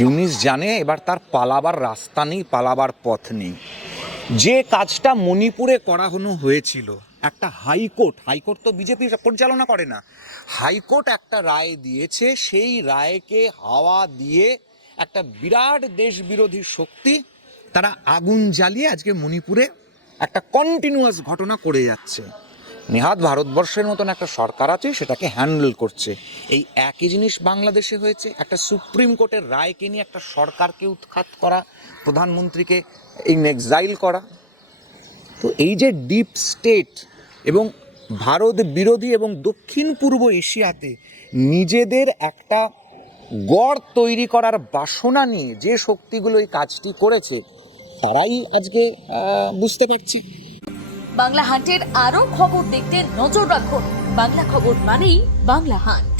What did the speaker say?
ইউনিস জানে এবার তার পালাবার রাস্তা নেই, পালাবার পথ নেই। যে কাজটা মণিপুরে করানো হয়েছিল, একটা হাইকোর্ট তো বিজেপি পরিচালনা করে না, হাইকোর্ট একটা রায় দিয়েছে, সেই রায়কে হাওয়া দিয়ে একটা বিরাট দেশবিরোধী শক্তি তারা আগুন জ্বালিয়ে আজকে মণিপুরে একটা কন্টিনিউয়াস ঘটনা করে যাচ্ছে। নেহাত ভারতবর্ষের মতন একটা সরকার আছে, সেটাকে হ্যান্ডেল করছে। এই একই জিনিস বাংলাদেশে হয়েছে, একটা সুপ্রিম কোর্টের রায়কে নিয়ে একটা সরকারকে উৎখাত করা, প্রধানমন্ত্রীকে ইন এক্সাইল করা। তো এই যে ডিপ স্টেট এবং ভারত বিরোধী এবং দক্ষিণ পূর্ব এশিয়াতে নিজেদের একটা গড় তৈরি করার বাসনা নিয়ে যে শক্তিগুলো এই কাজটি করেছে, তারাই আজকে বুঝতে পারছি। বাংলা হান্টের আরো খবর দেখতে নজর রাখুন। বাংলা খবর মানেই বাংলা হান্ট।